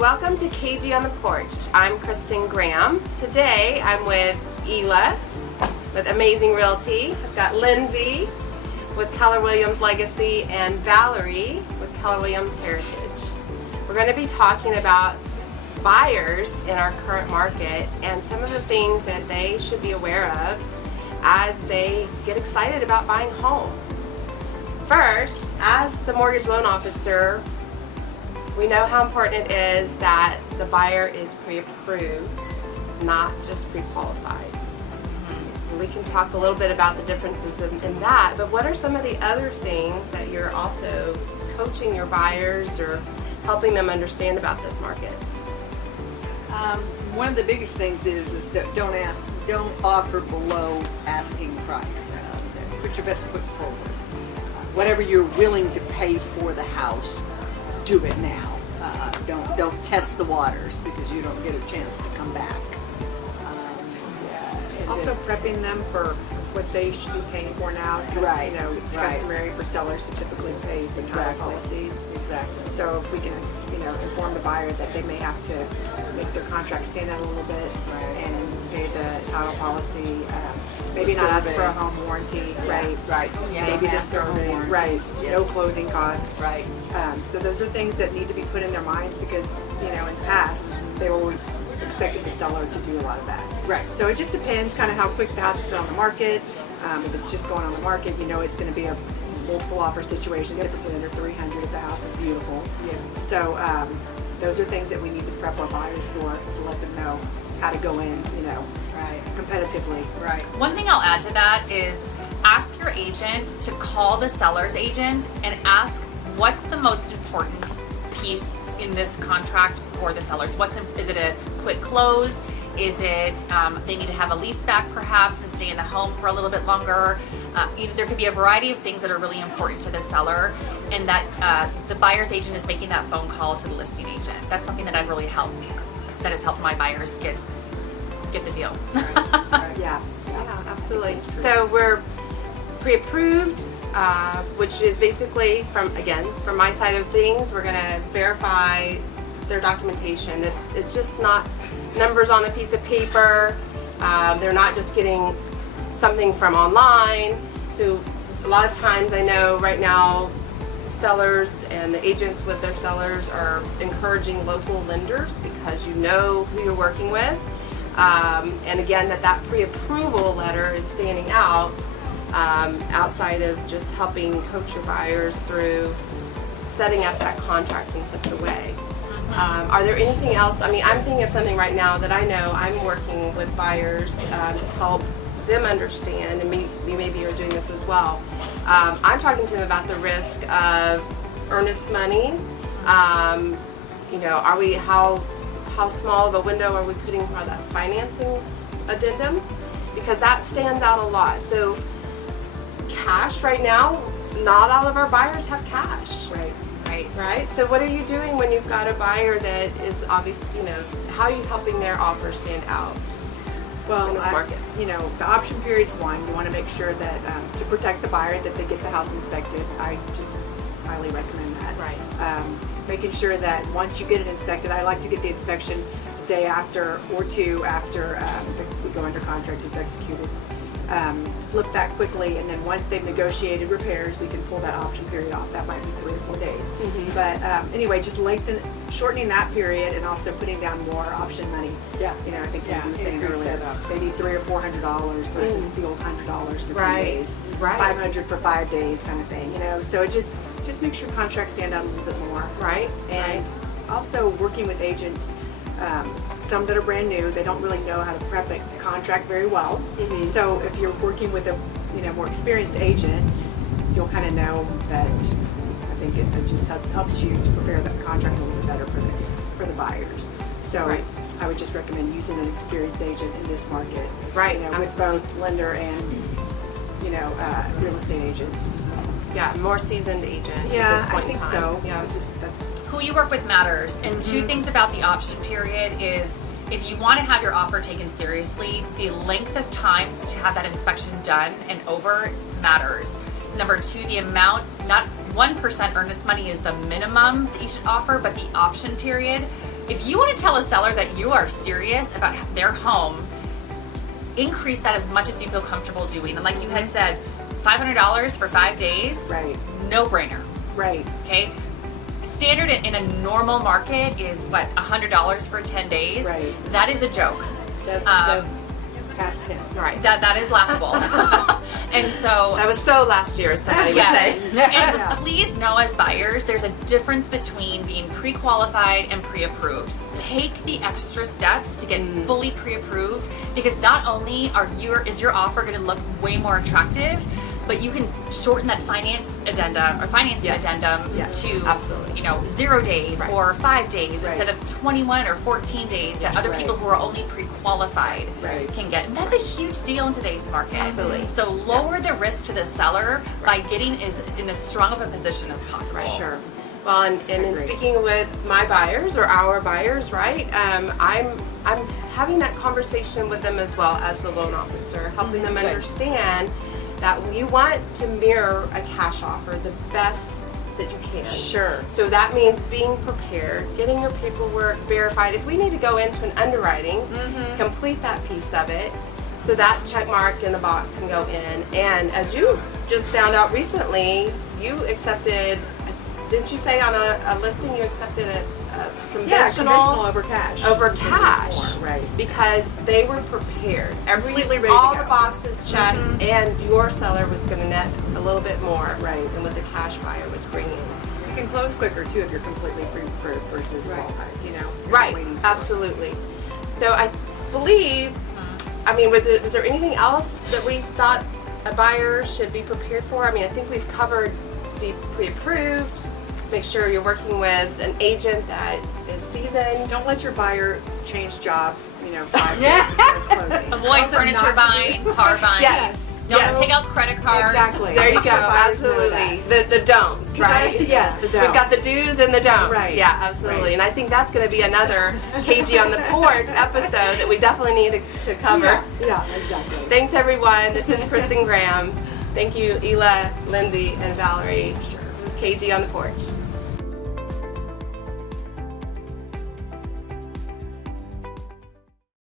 Welcome to KG on the Porch. I'm Kristin Graham. Today I'm with Ela with Amazing Realty. I've got Lindsay with Keller Williams Legacy and Valerie with Keller Williams Heritage. We're going to be talking about buyers in our current market and some of the things that they should be aware of as they get excited about buying a home. First, as the mortgage loan officer, we know how important it is that the buyer is pre-approved, not just pre-qualified. We can talk a little bit about the differences in that, but what are some of the other things that you're also coaching your buyers or helping them understand about this market? One of the biggest things is that don't offer below asking price. Put your best foot forward. Whatever you're willing to pay for the house, do it now. Don't test the waters because you don't get a chance to come back. Also prepping them for what they should be paying for now. Right. You know, it's customary for sellers to typically pay the title policies. Exactly. So if we can, inform the buyer that they may have to make their contract stand out a little bit and pay the title policy. Maybe not ask for a home warranty. Right. Yeah. Maybe just for a home warranty. Right. Yes. No closing costs. Right. So those are things that need to be put in their minds because, in the past, they've always expected the seller to do a lot of that. Right. So it just depends kind of how quick the house has been on the market. If it's just going on the market, it's going to be a multiple offer situation, typically under 300 if the house is beautiful. Yeah. So those are things that we need to prep our buyers for to let them know how to go in, competitively. Right. One thing I'll add to that is ask your agent to call the seller's agent and ask what's the most important piece in this contract for the sellers. Is it a quick close? Is it they need to have a lease back perhaps and stay in the home for a little bit longer? There could be a variety of things that are really important to the seller, and that the buyer's agent is making that phone call to the listing agent. That's something that that has helped my buyers get the deal. Right. Yeah, absolutely. So we're pre-approved, which is basically from my side of things, we're going to verify their documentation. That it's just not numbers on a piece of paper. They're not just getting something from online. So a lot of times I know right now sellers and the agents with their sellers are encouraging local lenders because you know who you're working with. And again, that pre-approval letter is standing out outside of just helping coach your buyers through setting up that contract in such a way. Are there anything else? I'm thinking of something right now that I know I'm working with buyers to help them understand, and maybe you're doing this as well. I'm talking to them about the risk of earnest money. Are we how small of a window are we putting for that financing addendum? Because that stands out a lot. So cash right now, not all of our buyers have cash. Right. So what are you doing when you've got a buyer that is obviously, how are you helping their offer stand out in this market? The option period's one. You want to make sure that to protect the buyer that they get the house inspected. I just highly recommend that. Right. Making sure that once you get it inspected, I like to get the inspection a day after or two after we go under contract, it's executed. Flip that quickly, and then once they've negotiated repairs, we can pull that option period off. That might be 3 or 4 days. But anyway, just shortening that period and also putting down more option money. Yeah. I think Lindsay was saying earlier, they need $300 or $400 versus the old $100 for 3 days. Right. $500 for 5 days kind of thing. So just make sure contracts stand out a little bit more. Right. And also working with agents. Some that are brand new, they don't really know how to prep a contract very well. So if you're working with a more experienced agent, you'll kind of know that. I think it just helps you to prepare the contract a little bit better for the buyers. So I would just recommend using an experienced agent in this market. Right. With both lender and real estate agents. Yeah, more seasoned agent. Yeah, at this point I think in time. so. Yeah, that's. Who you work with matters. And two things about the option period is if you want to have your offer taken seriously, the length of time to have that inspection done and over matters. Number two, the amount, not 1% earnest money is the minimum that you should offer, but the option period if you want to tell a seller that you are serious about their home, increase that as much as you feel comfortable doing. And like you had said, $500 for 5 days, Right, no brainer. right. Okay. Standard in a normal market is what, $100 for 10 days. Right. That is a joke. That's past tense. Right. That is laughable. And so That was so last year, somebody would say. And Yeah. please know as buyers, there's a difference between being pre-qualified and pre-approved. Take the extra steps to get fully pre-approved, because not only is your offer going to look way more attractive, but you can shorten that financing Yes. addendum Yes. to Absolutely. 0 days Right. or 5 days Right. instead of 21 or 14 days that other Right. people who are only pre-qualified Right. can get. And that's a huge deal in today's market. Absolutely. So lower the risk to the seller by getting in as strong of a position as possible. Sure. Well, and in Agreed. speaking with my buyers or our buyers, right? I'm having that conversation with them as well as the loan officer, helping them understand that you want to mirror a cash offer the best that you can. Sure. So that means being prepared, getting your paperwork verified. If we need to go into an underwriting, complete that piece of it, so that check mark in the box can go in. And as you just found out recently, you accepted, didn't you say on a listing you accepted a Yeah, conventional, conventional over cash. over Because it cash? was more, right. Because they were prepared. Completely ready to all go. the boxes checked, and your seller was going to net a little bit more Right. than what the cash buyer was bringing. You can close quicker too if you're completely pre-approved versus Right. qualified, You're Right, waiting for- absolutely. So I believe, I mean, was there anything else that we thought a buyer should be prepared for? I mean, I think we've covered be pre-approved, make sure you're working with an agent that is seasoned. Don't let your buyer change jobs, 5 days before closing. Avoid Tell them furniture not to buying, do- car buying. Yes. Don't Yes. take out credit cards. Exactly. There you Let go, your buyers know absolutely. The don'ts, 'Cause right? yes, the We've got the don'ts. do's and the don'ts. Right. Yeah, absolutely. Right. And I think that's going to be another KG on the porch episode that we definitely need to cover. Yeah, exactly. Thanks, everyone. This is Kristin Graham. Thank you, Ela, Lindsay, and Valerie. This is KG on the porch.